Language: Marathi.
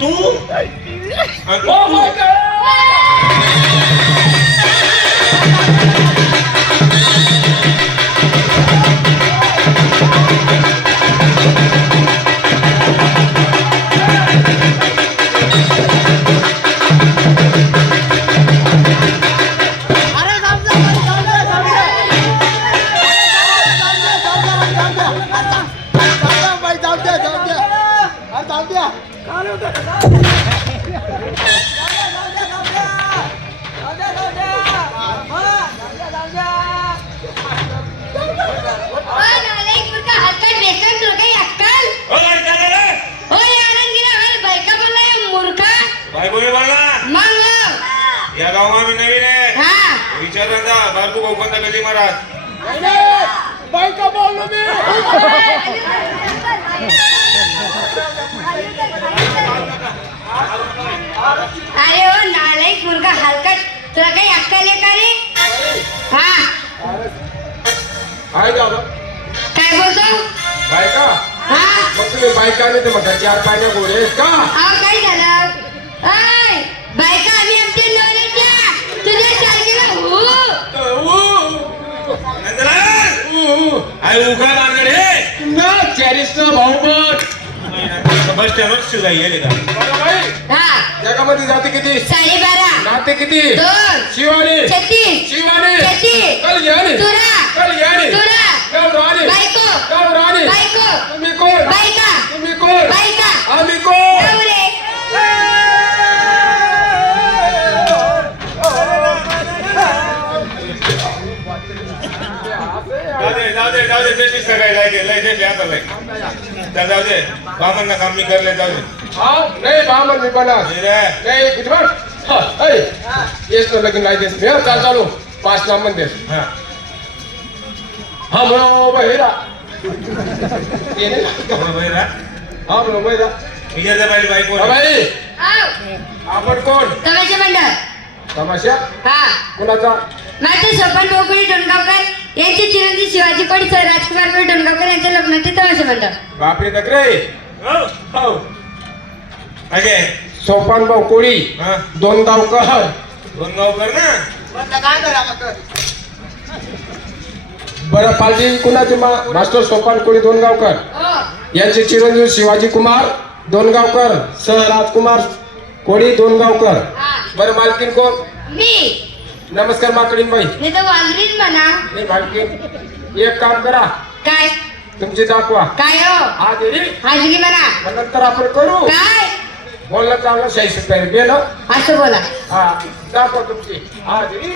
तू या गावात मी नवीन आहे विचारांचा बारकू भाऊ कोणता गली महाराज बायका बोललो मी अरे ओ नालायक मुलगा हलकट तुला काही अक्कल आहे का रे काय गाव काय बोलतो बायका मग तुम्ही बायका नाही तर मग चार पायऱ्या गोळे का काय झालं बायका आम्ही आमच्या नवऱ्याच्या तुझ्या सारखीला उघडा मार्गड हे ना चॅरिस्टा भाऊ बस स्टँडवर शिवाय येईल का जगामध्ये जाते किती 12.5 नाते किती 2 शिवानी 36 शिवानी 36 कल्याणी तुरा कल्याणी तुरा गौराणी बायको गौराणी बायको तुम्ही कोण बायका तुम्ही कोण बायका आम्ही कोण नवरे जाऊ दे तेच सगळे लय दे आता लय जाऊ दे बामन काम मी करले जाऊ दे नाही बामन मी बना नाही कुछ बस येस तो लगीन लायदेस मी चालू 5 नाम देस हम लो बहिरा ये आपण बहिरा हम लो बहिरा इधर दे भाई कोण भाई आपण कोण तमाशा मंडळ तमाशा कोणाचा माझे सोपान बोकुळी डोणगावकर यांचे चिरंजीव शिवाजी कोळी सर राजकुमार कोळी डोणगावकर यांच्या लग्नाचे तमाशा मंडळ बापरे तक्रे हो अगे सोपान भाऊ कोळी दोन गावकर ना बरं पालजी कुणाचे मास्टर सोपान कोळी दोन गावकर यांचे चिरंजीव शिवाजी कुमार दोन गावकर सर राजकुमार कोळी दोन गावकर बरं मालकीन कोण मी नमस्कार माकडीन बाई मी तर वालरीच म्हणा नाही मालकीन एक काम करा काय तुमची दाखवा काय हो हाजरी हाजरी म्हणा नंतर आपण करू काय बोलणं चांगलं 60 रुपये बेल असं बोला हा दाखवा तुमची हाजरी